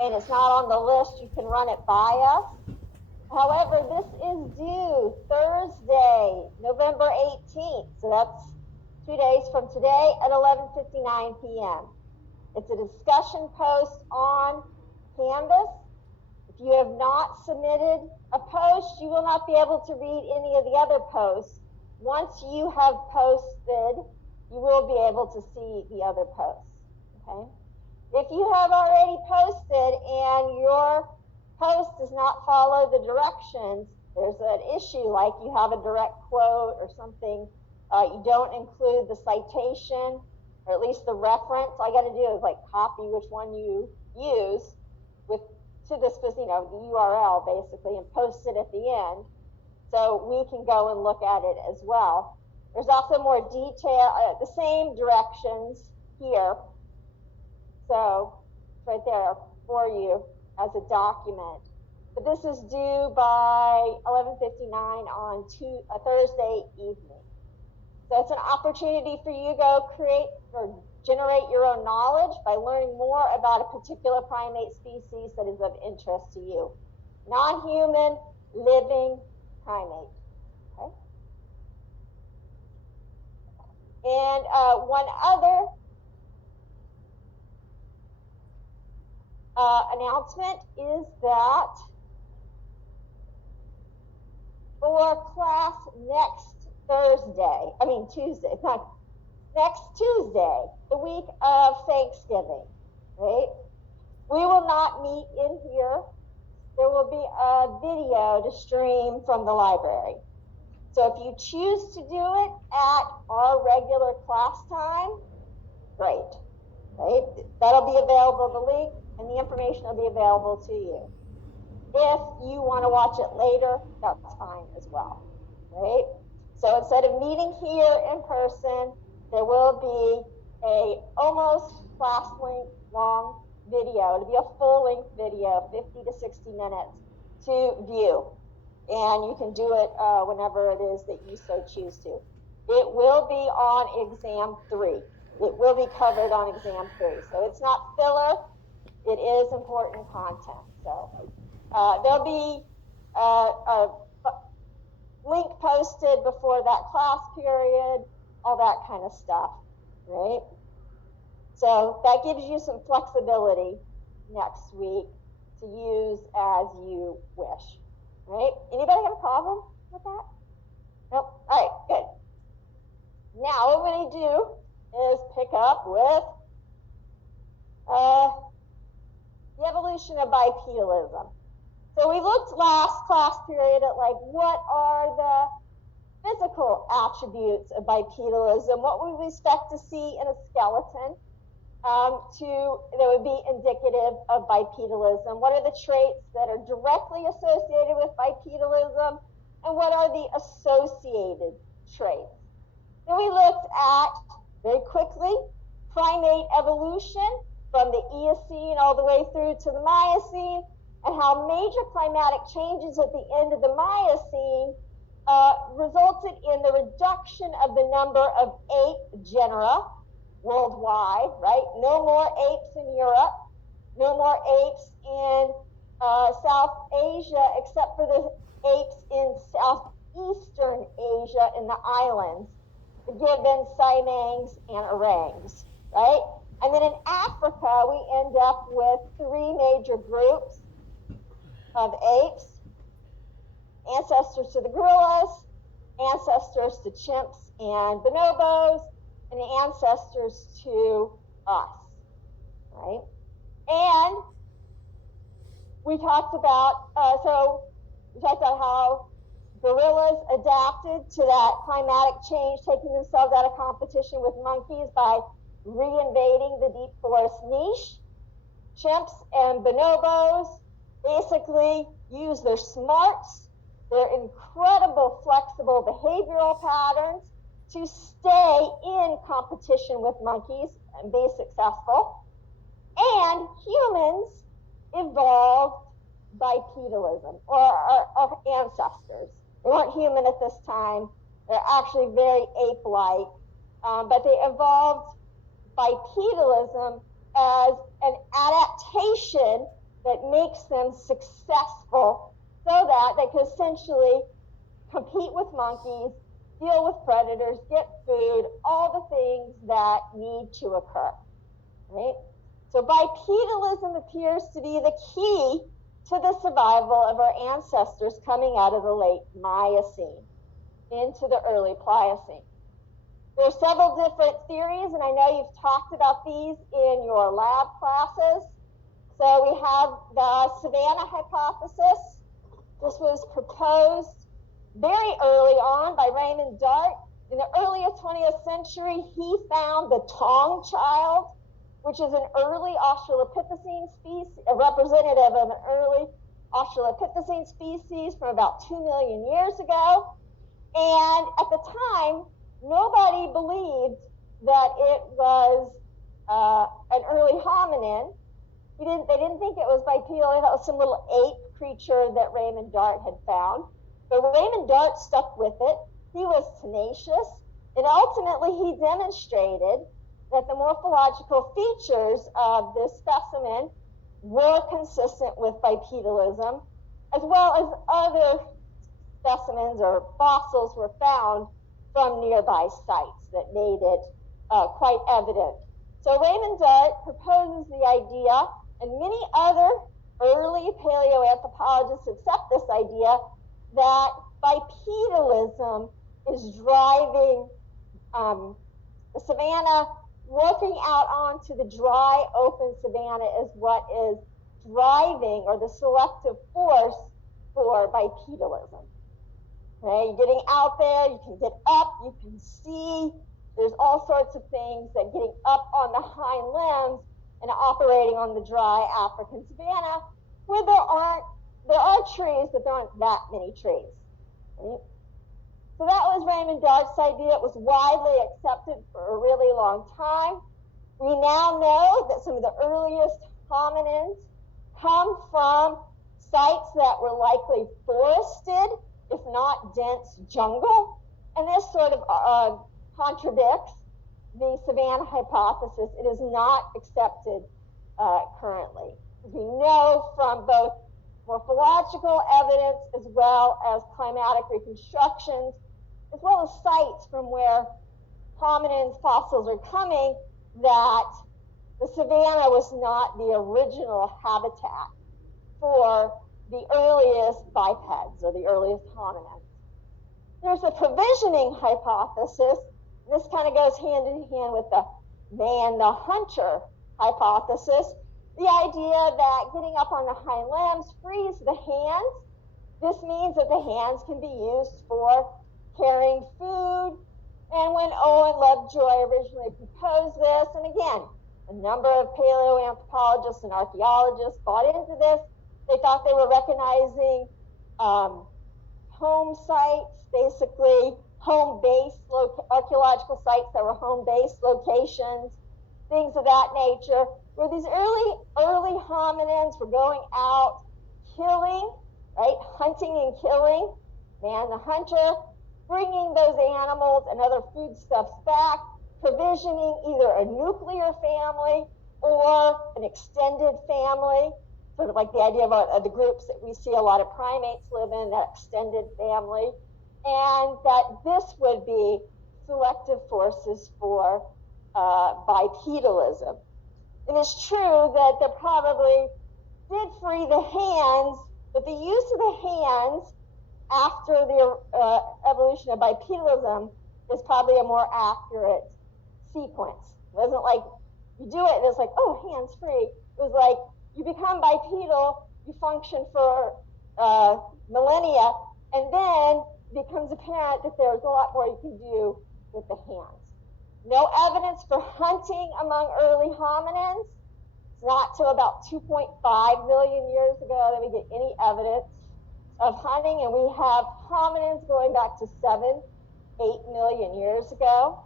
and it's not on the list, you can run it by us. However, this is due Thursday, November 18th. So that's 2 days from today at 11:59 p.m. It's a discussion post on Canvas. If you have not submitted a post, you will not be able to read any of the other posts. Once you have posted, you will be able to see the other posts, okay? If you have already posted and your post does not follow the directions, there's an issue like you have a direct quote or something, you don't include the citation, or at least the reference. All you got to do is like copy which one you use to this, the URL basically, and post it at the end, so we can go and look at it as well. There's also more detail, the same directions here. So it's right there for you as a document. But this is due by 11:59 on a Thursday evening. So it's an opportunity for you to go create or generate your own knowledge by learning more about a particular primate species that is of interest to you. Non-human, living primate. Okay? And one other announcement is that for class Tuesday, next Tuesday, the week of Thanksgiving, right? We will not meet in here. There will be a video to stream from the library. So if you choose to do it at our regular class time, great, right? That'll be available, the link and the information will be available to you. If you want to watch it later, that's fine as well, right? So instead of meeting here in person, there will be a almost class length long video. It'll be a full length video, 50 to 60 minutes to view. And you can do it whenever it is that you so choose to. It will be on exam 3. It will be covered on exam 3. So it's not filler, it is important content. So there'll be a link posted before that class period, all that kind of stuff, right? So that gives you some flexibility next week to use as you wish, right? Anybody have a problem with that? Nope. All right, good. Now what we're going to do is pick up with the evolution of bipedalism. So we looked last class period at like what are the physical attributes of bipedalism, what we would expect to see in a skeleton that would be indicative of bipedalism, what are the traits that are directly associated with bipedalism, and what are the associated traits. Then we looked at, very quickly, primate evolution from the Eocene all the way through to the Miocene, and how major climatic changes at the end of the Miocene resulted in the reduction of the number of ape genera worldwide, right? No more apes in Europe, no more apes in South Asia, except for the apes in Southeastern Asia in the islands, the gibbons, siamangs, and orangs, right? And then in Africa, we end up with 3 major groups of apes: ancestors to the gorillas, ancestors to chimps and bonobos, and the ancestors to us, right? And we talked about, how gorillas adapted to that climatic change, taking themselves out of competition with monkeys by reinvading the deep forest niche. Chimps and bonobos basically use their smarts, their incredible flexible behavioral patterns to stay in competition with monkeys and be successful. And humans evolved bipedalism, or our ancestors. They weren't human at this time. They're actually very ape-like, but they evolved bipedalism as an adaptation that makes them successful so that they can essentially compete with monkeys, deal with predators, get food, all the things that need to occur, right? So bipedalism appears to be the key to the survival of our ancestors coming out of the late Miocene into the early Pliocene. There are several different theories, and I know you've talked about these in your lab classes. So we have the savanna hypothesis. This was proposed very early on by Raymond Dart. In the earliest 20th century, he found the Tong child, which is an early Australopithecine species, a representative of an early Australopithecine species from about 2 million years ago. And at the time, nobody believed that it was an early hominin. They didn't think it was bipedal. They thought it was some little ape creature that Raymond Dart had found. But Raymond Dart stuck with it. He was tenacious, and ultimately he demonstrated that the morphological features of this specimen were consistent with bipedalism, as well as other specimens or fossils were found from nearby sites that made it quite evident. So Raymond Dart proposes the idea, and many other early paleoanthropologists accept this idea, that bipedalism is driving the savanna. Working out onto the dry, open savanna is what is driving, or the selective force for bipedalism. Okay, you're getting out there, you can get up, you can see. There's all sorts of things that getting up on the hind limbs and operating on the dry African savanna, where there are trees, but there aren't that many trees. Right? So that was Raymond Dart's idea. It was widely accepted for a really long time. We now know that some of the earliest hominins come from sites that were likely forested, if not dense jungle. And this sort of contradicts the savanna hypothesis. It is not accepted currently. We know from both morphological evidence as well as climatic reconstructions, as well as sites from where hominins fossils are coming, that the savanna was not the original habitat for the earliest bipeds or the earliest hominins. There's a provisioning hypothesis. This kind of goes hand in hand with the man, the hunter hypothesis. The idea that getting up on the hind limbs frees the hands. This means that the hands can be used for carrying food. And when Owen Lovejoy originally proposed this, and again, a number of paleoanthropologists and archaeologists bought into this, they thought they were recognizing home sites, basically home-based archaeological sites that were home-based locations, things of that nature, where these early hominins were going out killing, right, hunting and killing, man the hunter, bringing those animals and other foodstuffs back, provisioning either a nuclear family or an extended family, sort of like the idea of the groups that we see a lot of primates live in, that extended family, and that this would be selective forces for bipedalism. And it's true that they probably did free the hands, but the use of the hands after the evolution of bipedalism is probably a more accurate sequence. It wasn't like you do it and it's like, oh, hands free. It was like you become bipedal, you function for millennia, and then it becomes apparent that there's a lot more you can do with the hands. No evidence for hunting among early hominins. It's not till about 2.5 million years ago that we get any evidence of hunting, and we have hominins going back to 7-8 million years ago.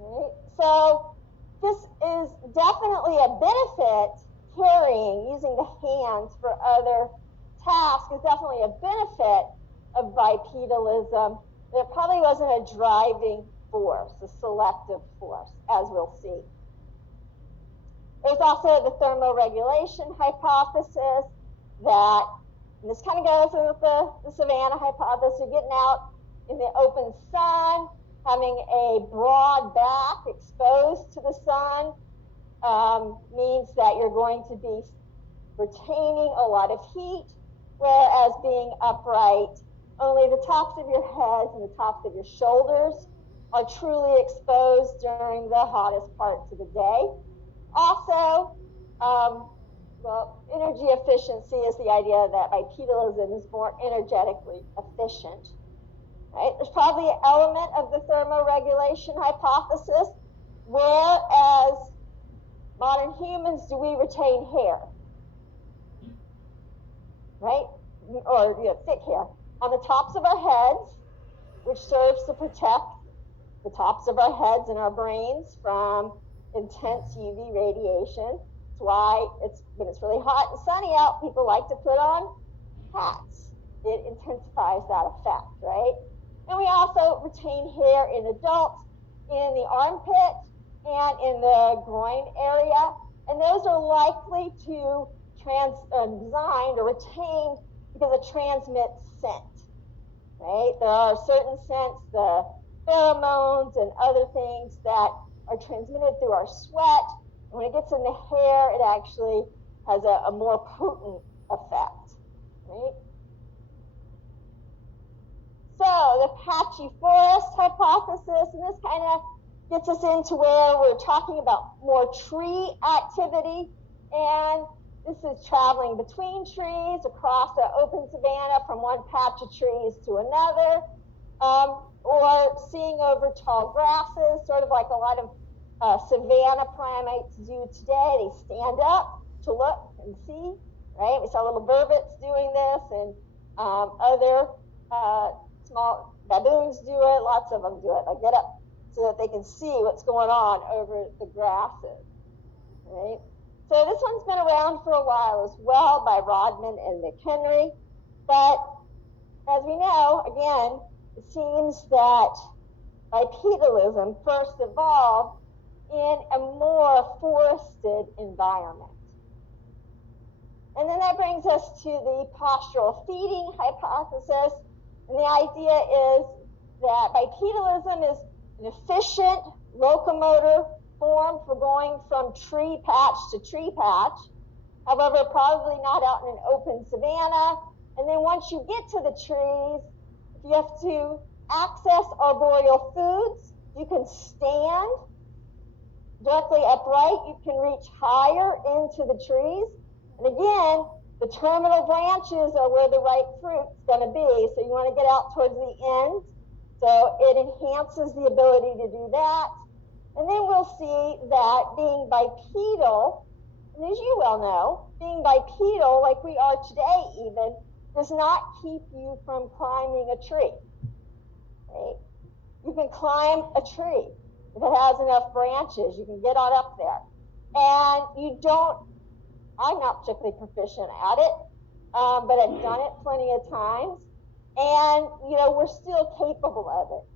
Right? So this is definitely a benefit. Carrying, using the hands for other tasks is definitely a benefit of bipedalism. There probably wasn't a driving force, a selective force, as we'll see. There's also the thermoregulation hypothesis that, and this kind of goes with the savanna hypothesis, you're getting out in the open sun, having a broad back exposed to the sun means that you're going to be retaining a lot of heat, whereas being upright, only the tops of your heads and the tops of your shoulders are truly exposed during the hottest parts of the day. Also, well, energy efficiency is the idea that bipedalism is more energetically efficient. Right? There's probably an element of the thermoregulation hypothesis, whereas modern humans, do we retain hair? Right? Or thick hair on the tops of our heads, which serves to protect the tops of our heads and our brains from intense UV radiation. That's why when it's really hot and sunny out, people like to put on hats. It intensifies that effect, right? And we also retain hair in adults in the armpit and in the groin area. And those are likely to designed or retained because it transmits scent, right? There are certain scents, the pheromones and other things that are transmitted through our sweat. And when it gets in the hair, it actually has a more potent effect, right? So the patchy forest hypothesis, and this kind of gets us into where we're talking about more tree activity, and this is traveling between trees across the open savanna from one patch of trees to another, or seeing over tall grasses, sort of like a lot of savanna primates do today. They stand up to look and see, right? We saw little burbits doing this, and other small baboons do it. Lots of them do it. They get up so that they can see what's going on over the grasses, right? So this one's been around for a while as well by Rodman and McHenry. But as we know, again, it seems that bipedalism first evolved in a more forested environment. And then that brings us to the postural feeding hypothesis. And the idea is that bipedalism is an efficient locomotor form for going from tree patch to tree patch. However, probably not out in an open savanna. And then once you get to the trees, if you have to access arboreal foods, you can stand directly upright. You can reach higher into the trees. And again, the terminal branches are where the ripe fruit's going to be. So you want to get out towards the end. So it enhances the ability to do that. And then we'll see that being bipedal, and as you well know, being bipedal, like we are today even, does not keep you from climbing a tree, right? You can climb a tree. If it has enough branches, you can get on up there. And I'm not particularly proficient at it, but I've done it plenty of times. And, we're still capable of it.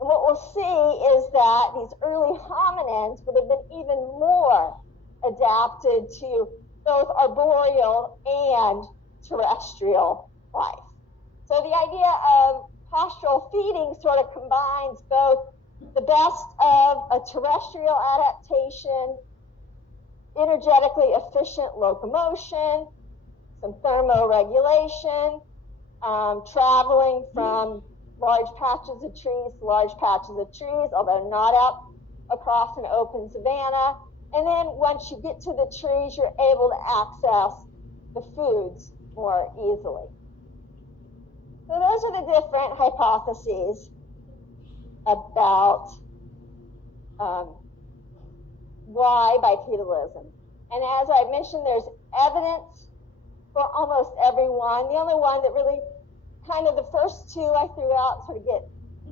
And what we'll see is that these early hominins would have been even more adapted to both arboreal and terrestrial life. So the idea of postural feeding sort of combines both the best of a terrestrial adaptation, energetically efficient locomotion, some thermoregulation, traveling from large patches of trees to large patches of trees, although not out across an open savanna. And then once you get to the trees, you're able to access the foods more easily. So those are the different hypotheses about why bipedalism. And as I mentioned, there's evidence for almost every one. The only one that really kind of the first two I threw out sort of get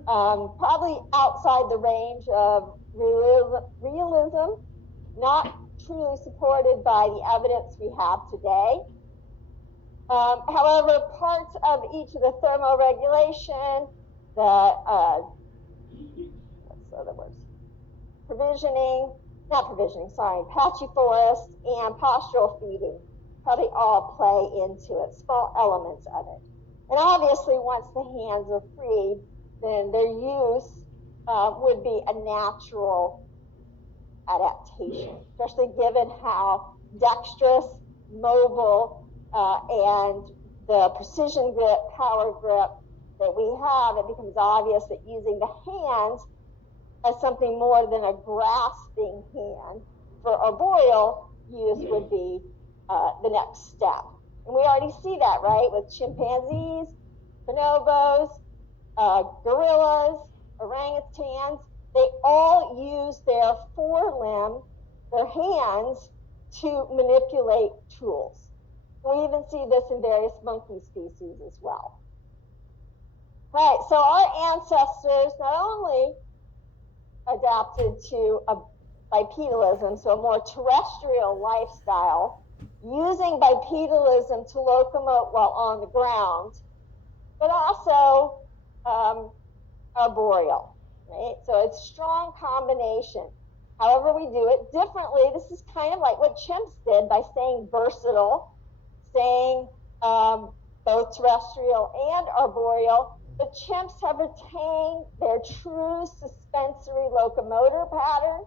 probably outside the range of realism, not truly supported by the evidence we have today. However, parts of each of the thermoregulation, provisioning, not provisioning, sorry, patchy forest and postural feeding probably all play into it, small elements of it. And obviously, once the hands are freed, then their use would be a natural adaptation, especially given how dexterous, mobile, and the precision grip, power grip that we have. It becomes obvious that using the hands as something more than a grasping hand for arboreal use would be the next step. And we already see that, right, with chimpanzees, bonobos, gorillas, orangutans. They all use their forelimb, their hands, to manipulate tools. We even see this in various monkey species as well. Right, so our ancestors not only adapted to a bipedalism, so a more terrestrial lifestyle, using bipedalism to locomote while on the ground, but also arboreal, right? So it's a strong combination. However we do it differently, this is kind of like what chimps did by staying versatile, staying both terrestrial and arboreal. The chimps have retained their true suspensory locomotor pattern.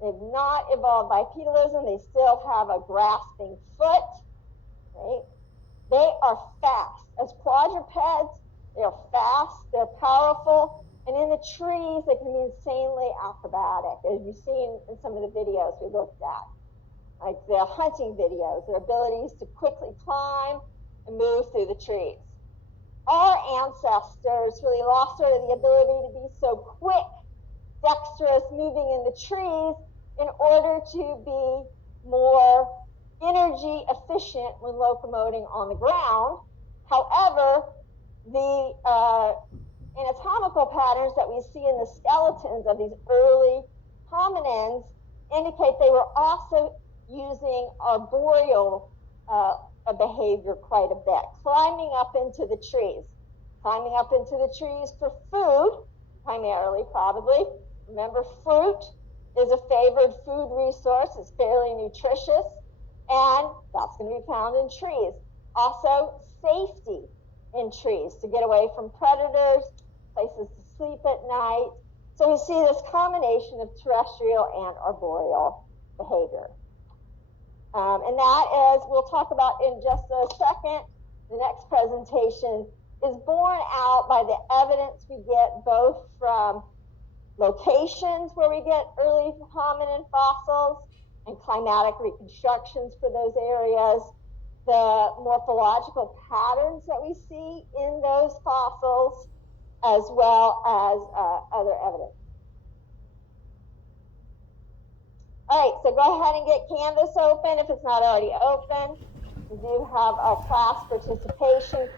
They've not evolved bipedalism. They still have a grasping foot, right? They are fast. As quadrupeds, they're fast, they're powerful, and in the trees, they can be insanely acrobatic, as you've seen in some of the videos we looked at, like the hunting videos, their abilities to quickly climb and move through the trees. Our ancestors really lost sort of the ability to be so quick, dexterous, moving in the trees in order to be more energy efficient when locomoting on the ground. However, the anatomical patterns that we see in the skeletons of these early hominins indicate they were also using arboreal behavior quite a bit, climbing up into the trees for food, primarily, probably. Remember, fruit is a favored food resource. It's fairly nutritious, and that's going to be found in trees. Also, safety in trees to get away from predators, places to sleep at night. So we see this combination of terrestrial and arboreal behavior. And that, as we'll talk about in just a second, the next presentation is borne out by the evidence we get both from locations where we get early hominin fossils and climatic reconstructions for those areas, the morphological patterns that we see in those fossils, as well as other evidence. All right, so go ahead and get Canvas open if it's not already open. We do have a class participation